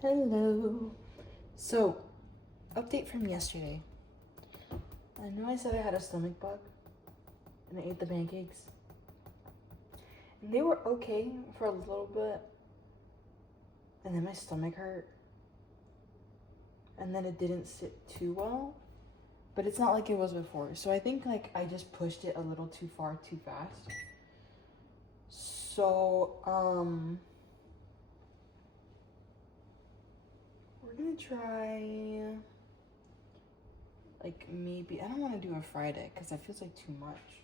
Hello. So, update from yesterday. I know I said I had a stomach bug and I ate the pancakes. And they were okay for a little bit. And then my stomach hurt. And then it didn't sit too well. But it's not like it was before. So I think like I just pushed it a little too far too fast. So, we're gonna try like maybe, I don't want to do a Friday because that feels like too much.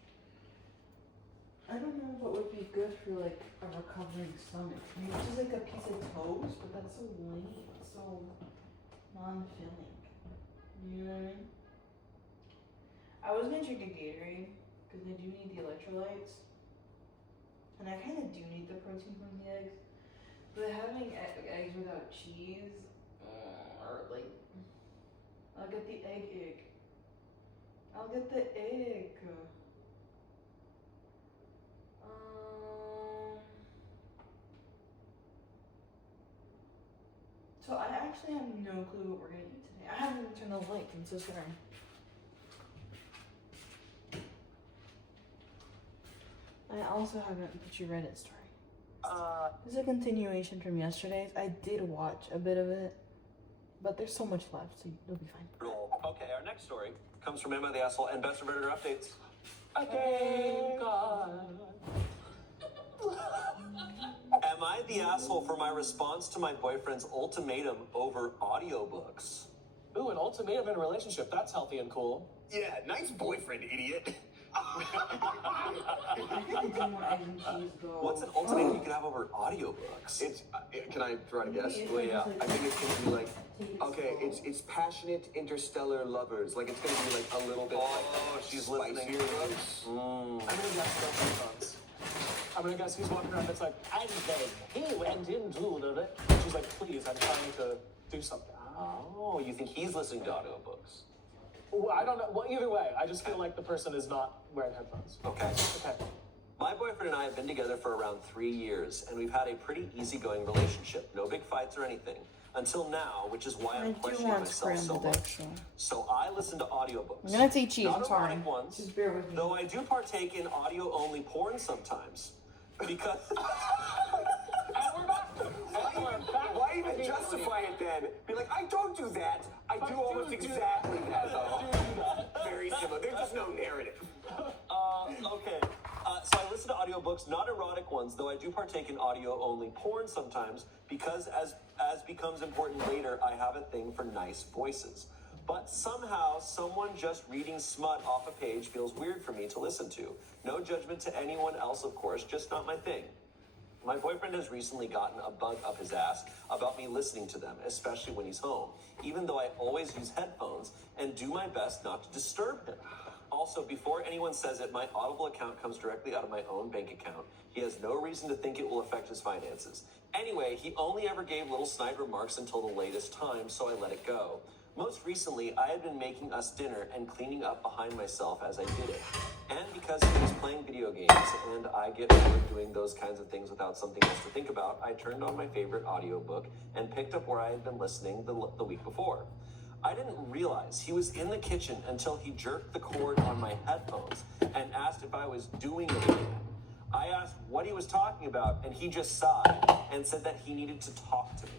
I don't know what would be good for like a recovering stomach. Maybe just like a piece of toast, but that's so lame, so non-filling. You know what I mean? I was gonna drink a Gatorade because I do need the electrolytes, and I kind of do need the protein from the eggs. But having eggs without cheese, or like, I'll get the egg. I'll get the egg. So I actually have no clue what we're gonna eat today. I haven't even turned the light. I'm so sorry. I also haven't put your Reddit story. This is a continuation from yesterday's. I did watch a bit of it, but there's so much left, so you'll be fine. Okay, our next story comes from Emma the Asshole and Best of Redditor Updates. Thank God. Am I the asshole for my response to my boyfriend's ultimatum over audiobooks? Ooh, an ultimatum in a relationship. That's healthy and cool. Yeah, nice boyfriend, idiot. What's an ultimatum you can have over audiobooks? It's, can I try to guess? Well, yeah. I think it's gonna be like, okay, it's passionate interstellar lovers. Like it's gonna be like a little bit like she's spicier listening. drugs. I'm gonna guess those headphones. I'm gonna guess he's walking around. It's like, and then he went into the. She's like, please, I'm trying to do something. Oh, you think he's listening to audiobooks? Well, I don't know. Well, either way, I just feel like the person is not wearing headphones. Okay. Okay. My boyfriend and I have been together for around 3 years, and we've had a pretty easygoing relationship. No big fights or anything. Until now, which is why I'm questioning myself so much. So I listen to audiobooks. I'm gonna say cheese, Not I'm sorry. erotic ones, Just bear with me. though I do partake in audio-only porn sometimes. Because... Why even justify it then? Be like, I don't do that. I do almost exactly that though. Very similar. There's just no narrative. Okay. So I listen to audiobooks, not erotic ones, though I do partake in audio-only porn sometimes, because as becomes important later, I have a thing for nice voices. But somehow, someone just reading smut off a page feels weird for me to listen to. No judgment to anyone else, of course, just not my thing. My boyfriend has recently gotten a bug up his ass about me listening to them, especially when he's home, even though I always use headphones and do my best not to disturb him. Also, before anyone says it, my Audible account comes directly out of my own bank account. He has no reason to think it will affect his finances. Anyway, he only ever gave little snide remarks until the latest time, so I let it go. Most recently, I had been making us dinner and cleaning up behind myself as I did it. And because he was playing video games and I get bored doing those kinds of things without something else to think about, I turned on my favorite audiobook and picked up where I had been listening the week before. I didn't realize he was in the kitchen until he jerked the cord on my headphones and asked if I was doing it again. I asked what he was talking about, and he just sighed and said that he needed to talk to me.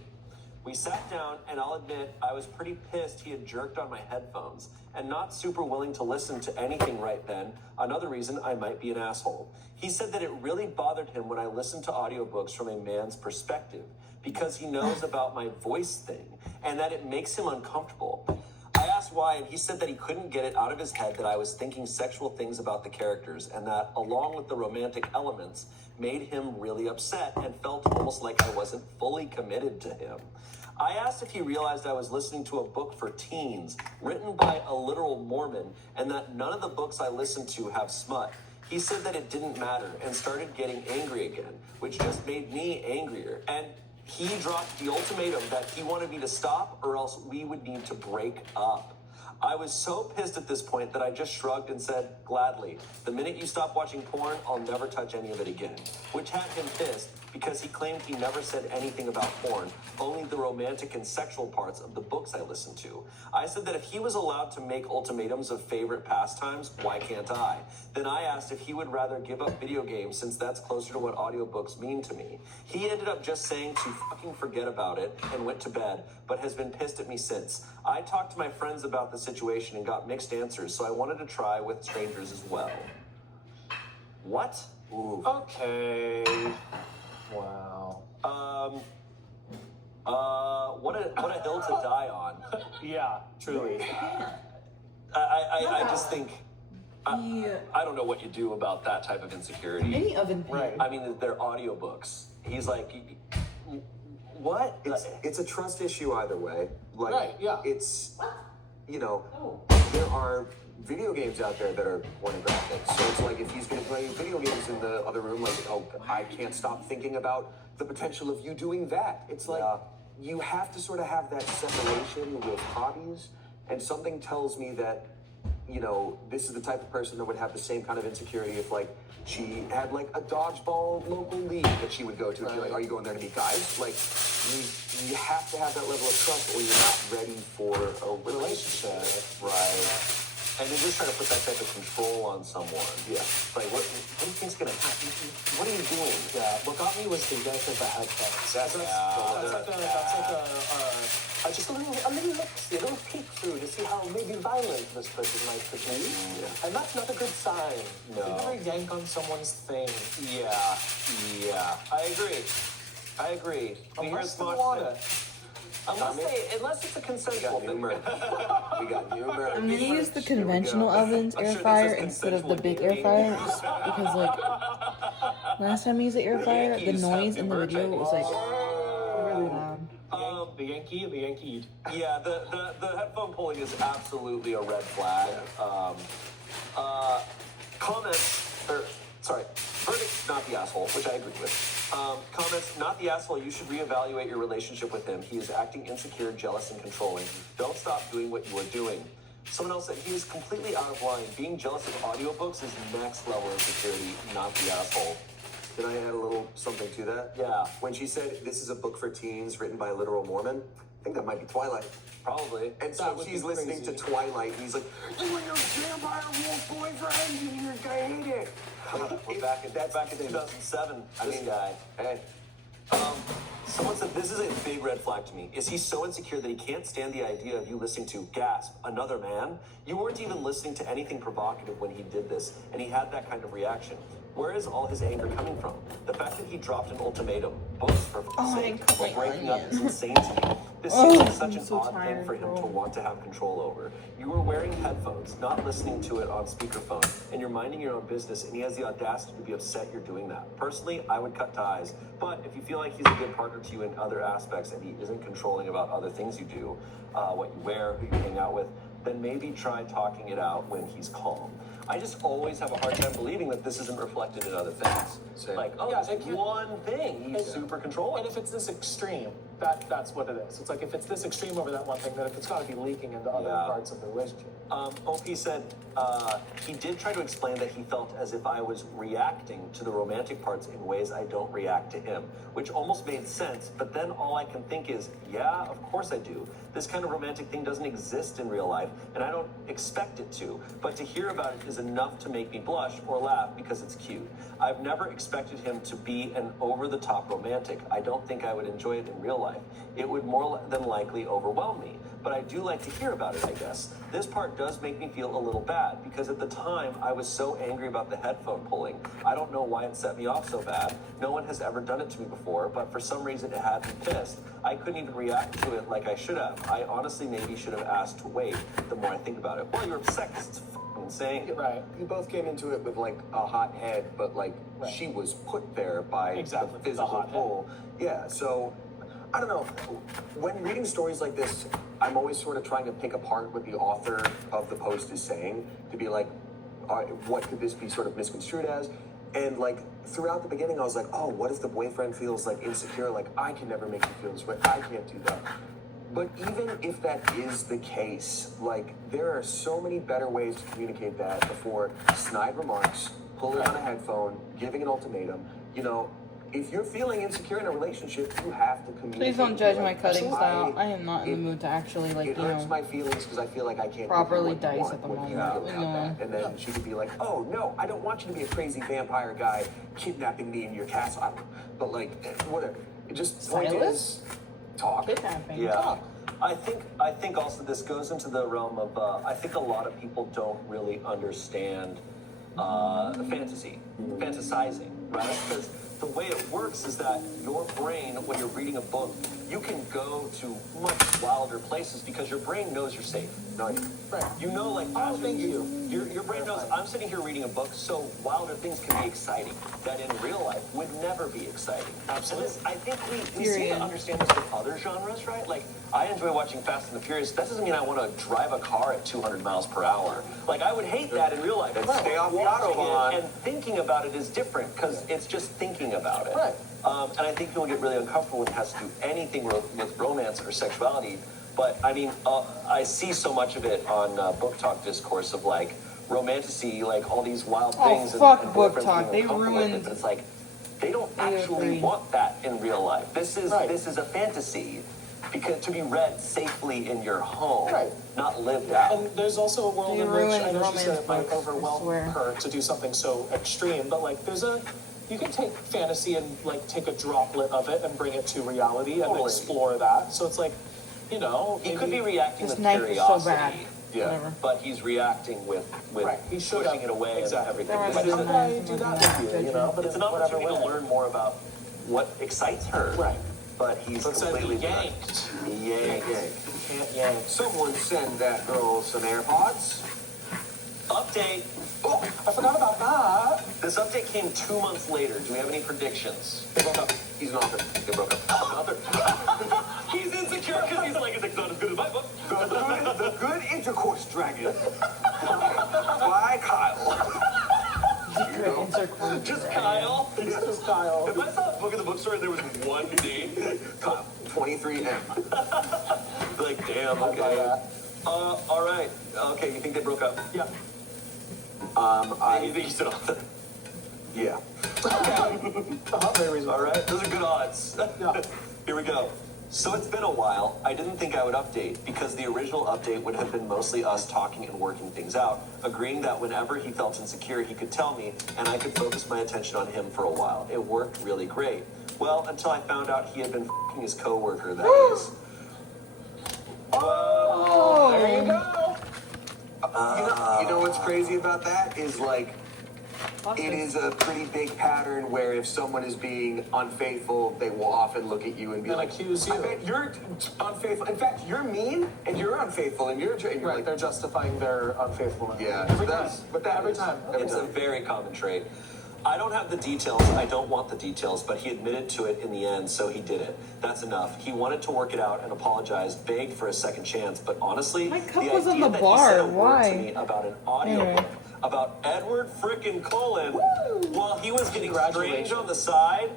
We sat down, and I'll admit I was pretty pissed he had jerked on my headphones and not super willing to listen to anything right then, another reason I might be an asshole. He said that it really bothered him when I listened to audiobooks from a man's perspective because he knows about my voice thing and that it makes him uncomfortable. I asked why, and he said that he couldn't get it out of his head that I was thinking sexual things about the characters and that, along with the romantic elements, made him really upset and felt almost like I wasn't fully committed to him. I asked if he realized I was listening to a book for teens, written by a literal Mormon, and that none of the books I listened to have smut. He said that it didn't matter and started getting angry again, which just made me angrier. And he dropped the ultimatum that he wanted me to stop or else we would need to break up. I was so pissed at this point that I just shrugged and said, gladly, the minute you stop watching porn, I'll never touch any of it again, which had him pissed because he claimed he never said anything about porn, only the romantic and sexual parts of the books I listened to. I said that if he was allowed to make ultimatums of favorite pastimes, why can't I? Then I asked if he would rather give up video games since that's closer to what audiobooks mean to me. He ended up just saying to fucking forget about it and went to bed, but has been pissed at me since. I talked to my friends about the situation and got mixed answers, so I wanted to try with strangers as well. What? Ooh. Okay. Wow. What a hill to die on. Yeah, truly. I just think Yeah. I don't know what you do about that type of insecurity. Any oven pan. Right. I mean, they're audiobooks. He's like, what? It's a trust issue either way. Like, Right, yeah. It's, you know, Oh. there are video games out there that are pornographic. So it's like if he's going to play video games in the other room, like, oh, I can't stop thinking about the potential of you doing that. It's like you have to sort of have that separation with hobbies. And something tells me that, you know, this is the type of person that would have the same kind of insecurity if, like, she had, like, a dodgeball local league that she would go to. And be like, are you going there to meet guys? Like, you have to have that level of trust or you're not ready for a relationship. Right. And they're just trying to put that type of control on someone. Yeah. Like, what do you think's gonna happen? What are you doing? Yeah, what got me was the yank of the headphones. That's like just a little look, a little peek through to see how maybe violent this person might be. And that's not a good sign. No. You never yank on someone's thing. Yeah. I agree. We hear Unless it's they much want that- it. Unless it's a consensual thing. We got humor. I'm gonna use the conventional ovens I'm air sure fryer this is instead of the big consensual air gaming. fryer just because like last time I used the air fryer, the Yankees, noise happy in the video birthday. was like really loud. The Yankee. Yeah, the headphone pulling is absolutely a red flag. Verdict, not the asshole, which I agree with. Comments, not the asshole, you should reevaluate your relationship with him. He is acting insecure, jealous, and controlling. Don't stop doing what you are doing. Someone else said, he is completely out of line. Being jealous of audiobooks is next level insecurity, not the asshole. Can I add a little something to that? Yeah. When she said, this is a book for teens written by a literal Mormon, I think that might be Twilight. Probably. And That so would she's be listening crazy. to Twilight, and he's like, you and your vampire wolf boyfriend, and you're gonna hate it. We're back in 2007. This guy. Hey, Someone said, this is a big red flag to me. Is he so insecure that he can't stand the idea of you listening to, gasp, another man? You weren't even listening to anything provocative when he did this, and he had that kind of reaction. Where is all his anger coming from? The fact that he dropped an ultimatum, books for sake, or breaking up is insane to me. This seems like such I'm an so odd thing tired, for him to bro. want to have control over. You were wearing headphones, not listening to it on speakerphone, and you're minding your own business, and he has the audacity to be upset you're doing that. Personally, I would cut ties, but if you feel like he's a good partner to you in other aspects and he isn't controlling about other things you do, what you wear, who you hang out with, then maybe try talking it out when he's calm. I just always have a hard time believing that this isn't reflected in other things. Same. Like, oh, Yeah, this it can- one thing, he's super controlling. And if it's this extreme, that's what it is. It's like if it's this extreme over that one thing, then it's got to be leaking into other Yeah. parts of the relationship. OP said he did try to explain that he felt as if I was reacting to the romantic parts in ways I don't react to him, which almost made sense, but then all I can think is, yeah, of course I do. This kind of romantic thing doesn't exist in real life, and I don't expect it to, but to hear about it is enough to make me blush or laugh because it's cute. I've never expected him to be an over-the-top romantic. I don't think I would enjoy it in real life. It would more than likely overwhelm me. But I do like to hear about it, I guess. This part does make me feel a little bad, because at the time, I was so angry about the headphone pulling. I don't know why it set me off so bad. No one has ever done it to me before, but for some reason it had me pissed. I couldn't even react to it like I should have. I honestly maybe should have asked to wait, the more I think about it. Well, you're upset because it's f***ing insane. Right. you both came into it with, like, a hot head, but, like, Right. she was put there by Exactly, the the physical hot head. pull. Yeah, so, I don't know. When reading stories like this, I'm always sort of trying to pick apart what the author of the post is saying to be like, what could this be sort of misconstrued as? And, like, throughout the beginning, I was like, oh, what if the boyfriend feels, like, insecure? Like, I can never make you feel this way. I can't do that. But even if that is the case, like, there are so many better ways to communicate that before snide remarks, pulling on a headphone, giving an ultimatum. You know, if you're feeling insecure in a relationship, you have to communicate. Please don't judge my Like, cutting style. I I am not in the mood to actually, like, it you hurts know, my feelings because I feel like I can't properly give you what you dice want at the when you moment, feel you about know. that. And then she could be like, oh no, I don't want you to be a crazy vampire guy kidnapping me in your castle. But like, whatever. It just point Silas? is talk. Kidnapping. Yeah. Talk. I think also this goes into the realm of I think a lot of people don't really understand fantasy, fantasizing, right? Because the way it works is that your brain, when you're reading a book, you can go to much wilder places because your brain knows you're safe. No, Right. you know, like, Oh, thank you. Your brain knows I'm sitting here reading a book, so wilder things can be exciting that in real life would never be exciting. Absolutely. And this, I think we seem Period. to understand this with other genres, right? Like, I enjoy watching Fast and the Furious. That doesn't mean I want to drive a car at 200 miles per hour. Like, I would hate that in real life. Then stay off the Watching Autobahn. it and thinking about it is different because it's just thinking about it. Right. And I think people get really uncomfortable when it has to do anything with romance or sexuality. But I mean, I see so much of it on Book Talk discourse of like romantasy, like all these wild Oh, things. fuck and Book boyfriends Talk. being They uncomfortable with it, ruined- but it's like they don't I actually agree. want that in real life. This is Right. this is a fantasy because to be read safely in your home, Right. not lived out. And there's also a world They in which I ruined know she said romance it might books, I overwhelm swear. her to do something so extreme, but like you can take fantasy and like take a droplet of it and bring it to reality and Totally. explore that. So it's like, you know, He could maybe- be reacting This with knife is so curiosity. bad. Yeah. Whatever. But he's reacting with Right, he should pushing have. it away Exactly. and everything. There was Why But a didn't knife. I do that with you? You know, but it's an whatever opportunity to way. learn more about what excites her. Right. But he's But said completely he yanked. Yanked. Can't yank. Someone send that girl some AirPods. Update. Oh, I forgot about that. This update came 2 months later. Do we have any predictions? They broke up. He's an author. They broke up. He's insecure because he's like, it's not as good as my book. The good intercourse dragon. By Kyle. Secret intercourse. Just Kyle. It's just Kyle. If I saw a book in the bookstore and there was one name, Kyle. 23M. like, damn, I'll buy okay. that. All right. Okay, you think they broke up? Yeah. You think he's an author? Yeah. Very reasonable. All right, those are good odds. Yeah. Here we go. So it's been a while. I didn't think I would update because the original update would have been mostly us talking and working things out, agreeing that whenever he felt insecure, he could tell me and I could focus my attention on him for a while. It worked really great. Well, until I found out he had been f***ing his coworker, that is. Oh. There you go. You know what's crazy about that is like it is a pretty big pattern where if someone is being unfaithful, they will often look at you and be Then like, accuse you. I bet you're unfaithful. In fact, you're mean and you're unfaithful and you're Right, like, they're justifying their unfaithfulness. yeah, Every time. that's what that Every is. time. It's a very common trait. I don't have the details. I don't want the details, but he admitted to it in the end, so he did it. That's enough. He wanted to work it out and apologized, begged for a second chance, but honestly, My cup the was on idea the that bar. he said a word Why? to me about an audiobook Anyway. about Edward frickin' Cullen while he was getting strange Congratulations. on the side,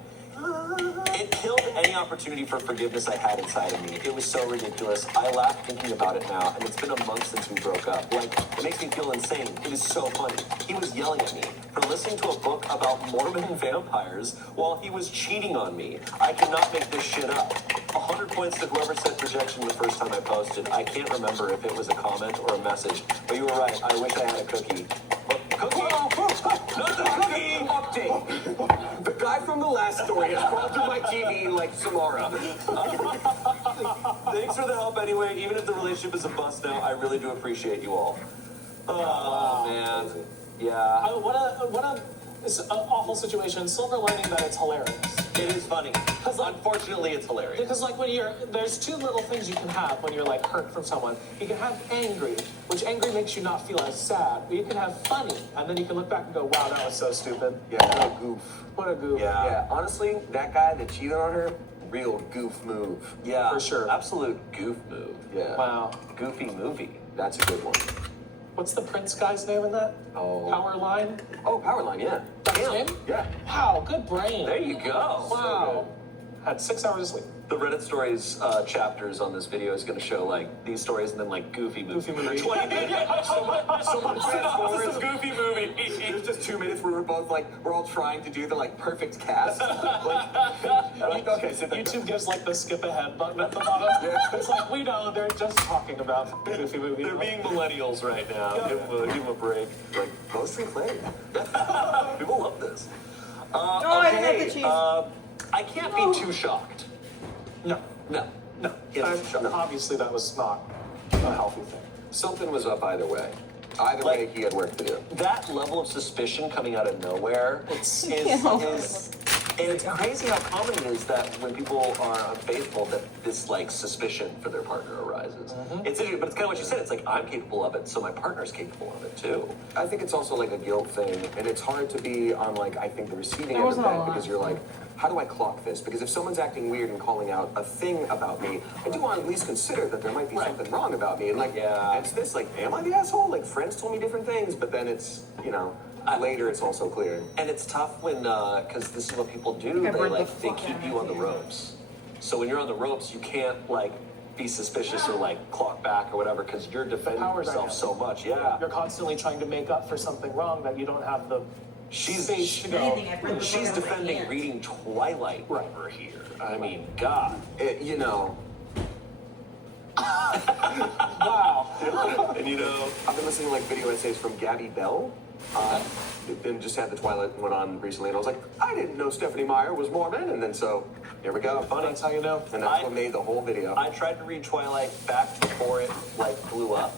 it killed any opportunity for forgiveness I had inside of me. It was so ridiculous. I laugh thinking about it now, and it's been a month since we broke up. Like, it makes me feel insane. It is so funny. He was yelling at me for listening to a book about Mormon vampires while he was cheating on me. I cannot make this shit up. 100 points to whoever sent rejection the first time I posted. I can't remember if it was a comment or a message, but you were right. I wish I had a cookie. Cookie? Not the cookie! Update. The guy from the last story has crawled through my TV like Samara. Thanks for the help anyway. Even if the relationship is a bust now, I really do appreciate you all. Oh, man. Yeah. What a it's an awful situation. Silver lining that it's hilarious. It is funny. Unfortunately, it's hilarious. Because like when there's two little things you can have when you're like hurt from someone. You can have angry, which angry makes you not feel as sad. Or you can have funny, and then you can look back and go, wow, that was so stupid. Yeah, what a goof. What a goof. Yeah. Yeah, honestly, that guy that cheated on her, real goof move. Yeah. For sure. Absolute goof move. Yeah. Wow. Goofy movie. That's a good one. What's the Prince guy's name in that? Oh. Powerline? Oh, Powerline, yeah. That's his name? Yeah. Wow, good brain. There you go. Wow. Had 6 hours of sleep. The Reddit stories chapters on this video is going to show like these stories and then like Goofy movie. Goofy movie. 20 minutes. Someone Synopsis of Goofy movie. There's just 2 minutes where we're both like, we're all trying to do the like perfect cast. Okay, sit there. YouTube gives like the skip ahead button at the bottom. Yeah. It's like, we know they're just talking about Goofy movie. They're being millennials right now. Give them a break. Like, mostly play. People love this. I didn't have the cheese. I can't be too shocked. No. No. Can't be too shocked. Obviously, that was not a healthy thing. Something was up either way. Either way, he had work to do. That level of suspicion coming out of nowhere is and it's crazy how common it is that when people are unfaithful that this like suspicion for their partner arises. It's interesting, but it's kind of what you said. It's like I'm capable of it, so my partner's capable of it too. I think it's also like a guilt thing, and it's hard to be on like I think the receiving end of wasn't a that lot. because you're like, how do I clock this? Because if someone's acting weird and calling out a thing about me, I do want to at least consider that there might be something wrong about me. And like, it's this like, am I the asshole? Like friends told me different things, but then it's later it's also clear. And it's tough when because this is what people do. They keep you on the ropes. So when you're on the ropes, you can't like be suspicious or like clock back or whatever because you're defending Power yourself dynamic. so much. Yeah. You're constantly trying to make up for something wrong that you don't have the space to go. She's defending reading Twilight over here. I mean, God. Wow. And I've been listening to like video essays from Gabby Bell. Then just had the Twilight one on recently, and I was like, I didn't know Stephanie Meyer was Mormon, and then so here we go. Funny. That's how you know. And that's what made the whole video. I tried to read Twilight back before it like blew up.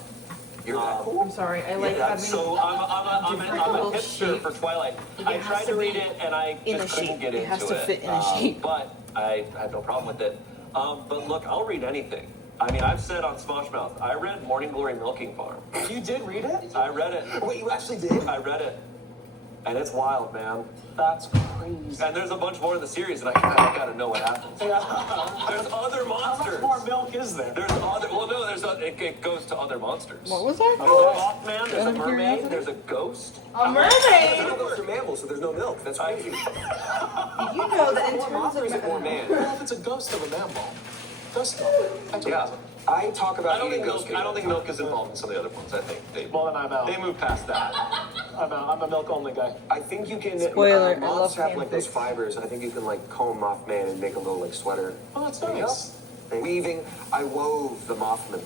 You're that cool? I'm sorry. I like having So I'm a little hipster shape. for Twilight. It I has tried to to read be it and I in just a couldn't shape. get It into has to fit in a shape. But I had no problem with it. But look, I'll read anything. I mean, I've said on Smosh Mouth, I read Morning Glory Milking Farm. You did read it? I read it. Wait, you actually did? I read it. And it's wild, man. That's crazy. And there's a bunch more in the series, and I gotta know what happens. There's other How monsters. much more milk is there? There's other. Well, no, it goes to other monsters. What was that There's called? a Mothman. There's a mermaid. Curiosity? There's a ghost. A mermaid. None of those are mammals, so there's no milk. That's crazy. You know that in More terms monster, of is it more man? Well, if it's a ghost of a man ball. Ghost milk. That's what Yeah. it is. I talk about I don't eating think ghost milk. I don't think meat. milk is involved in some of the other ones. I think they. Well, then I'm out. They move past that. I'm out. I'm a milk only guy. I think you can. Spoiler, I Moths love have like those fanfics. fibers. I think you can like comb Mothman and make a little like sweater. Oh, that's There you nice. go. Weaving. I wove the Mothman.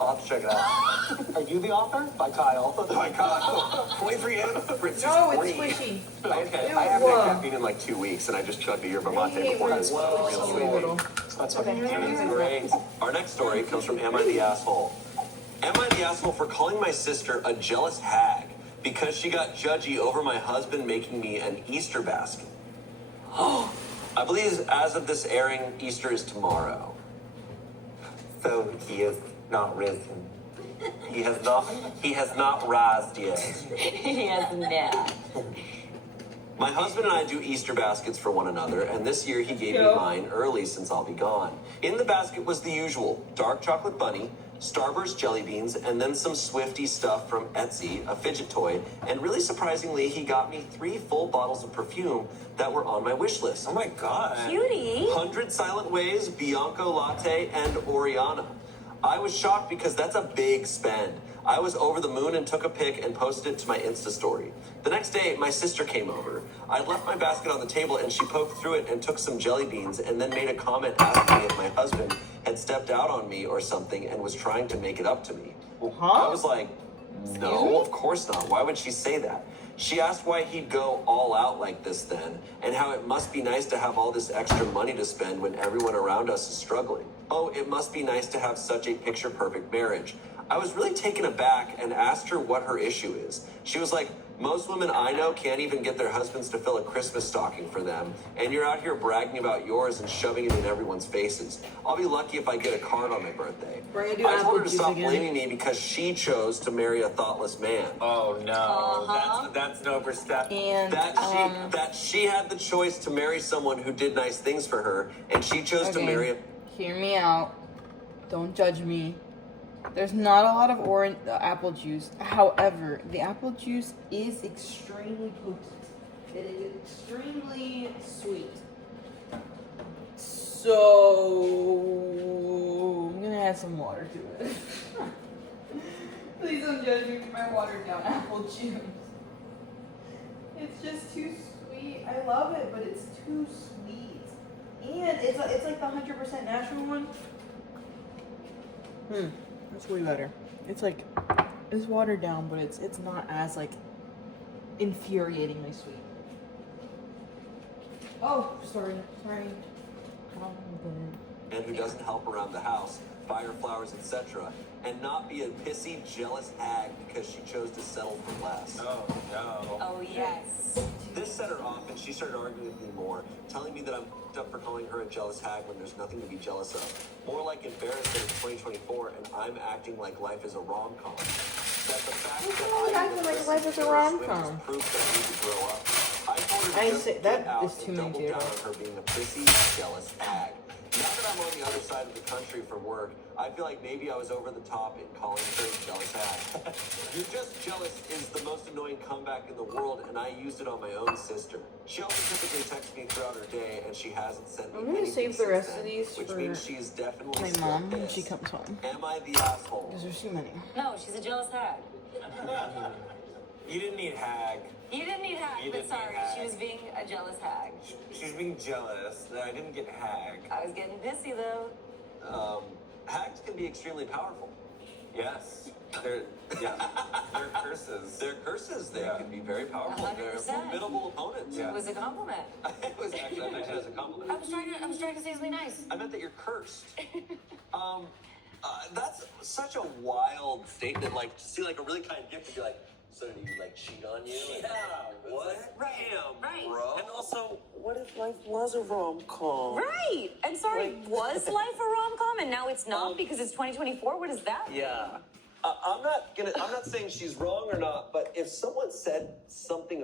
I'll have to check it out. Are you the author? By Kyle. Oh my god. 23M. Princess No, it's Queen. squishy. Okay. I haven't Whoa. had caffeine in like 2 weeks, and I just chugged a yerba I mate hate before when this. it's squishy a little. That's what It's great. Our next story comes from Am I the Asshole? Am I the asshole for calling my sister a jealous hag because she got judgy over my husband making me an Easter basket? I believe as of this airing, Easter is tomorrow. So he has not risen. He has not rised yet. Yes, no. My husband and I do Easter baskets for one another, and this year he gave me mine early since I'll be gone. In the basket was the usual dark chocolate bunny, Starburst jelly beans, and then some Swifty stuff from Etsy, a fidget toy, and really surprisingly, he got me 3 full bottles of perfume that were on my wish list. Oh my god. Cutie. 100 Silent Ways, Bianco Latte, and Oriana. I was shocked because that's a big spend. I was over the moon and took a pic and posted it to my Insta story. The next day, my sister came over. I left my basket on the table and she poked through it and took some jelly beans and then made a comment asking me if my husband had stepped out on me or something and was trying to make it up to me. I was like, no, of course not. Why would she say that? She asked why he'd go all out like this then, and how it must be nice to have all this extra money to spend when everyone around us is struggling. Oh, it must be nice to have such a picture-perfect marriage. I was really taken aback and asked her what her issue is. She was like, most women I know can't even get their husbands to fill a Christmas stocking for them, and you're out here bragging about yours and shoving it in everyone's faces. I'll be lucky if I get a card on my birthday. We're gonna do I told apple her to juice stop again. blaming me because she chose to marry a thoughtless man. Oh no, that's an overstep. And That she had the choice to marry someone who did nice things for her, and she chose to marry a... hear me out. Don't judge me. There's not a lot of orange apple juice. However, the apple juice is extremely potent. It is extremely sweet. So I'm gonna add some water to it. Please don't judge me for my watered down apple juice. It's just too sweet. I love it, but it's too sweet. And it's like the 100% natural one. That's way better. It's like, it's watered down, but it's not as like infuriatingly sweet. Oh, sorry. And who doesn't help around the house, buy her flowers, etc., and not be a pissy, jealous hag because she chose to settle for less. Oh, no. Oh, yes. This set her off, and she started arguing with me more, telling me that I'm f***ed up for calling her a jealous hag when there's nothing to be jealous of. More like embarrassed that it's 2024 and I'm acting like life is a rom-com. That the fact that acting like life is a rom-com? Proof that I need to grow up. I told her to I just say- get that out is too and many double down zeros. on her being a pissy, jealous hag. Now that I'm on the other side of the country for work, I feel like maybe I was over the top in calling her a jealous hag. You're just jealous is the most annoying comeback in the world, and I used it on my own sister. She also typically texts me throughout her day, and she hasn't sent me I'm gonna anything save the rest since of then, these which for means she is definitely my still mom when pissed. she comes home. Am I the asshole? Because there's too many. No, she's a jealous hag. You didn't need hag. You didn't need hag, You but didn't need sorry, hag. she was being a jealous hag. She's being jealous. I didn't get hag. I was getting pissy though. Hags can be extremely powerful. Yes. They're curses. They're curses. They Yeah. can be very powerful. They're 100%. formidable opponents. Yeah. It was a compliment. It was actually, I meant it as a compliment. I was trying to say something nice. I meant that you're cursed. That's such a wild statement. Like, to see like a really kind gift and be like, so did he like cheat on you? Yeah, What? Right, Damn, right. bro. And also, what if life was a rom-com? Right. And sorry, was life a rom-com and now it's not because it's 2024? What is that? Yeah. I'm not saying she's wrong or not, but if someone said something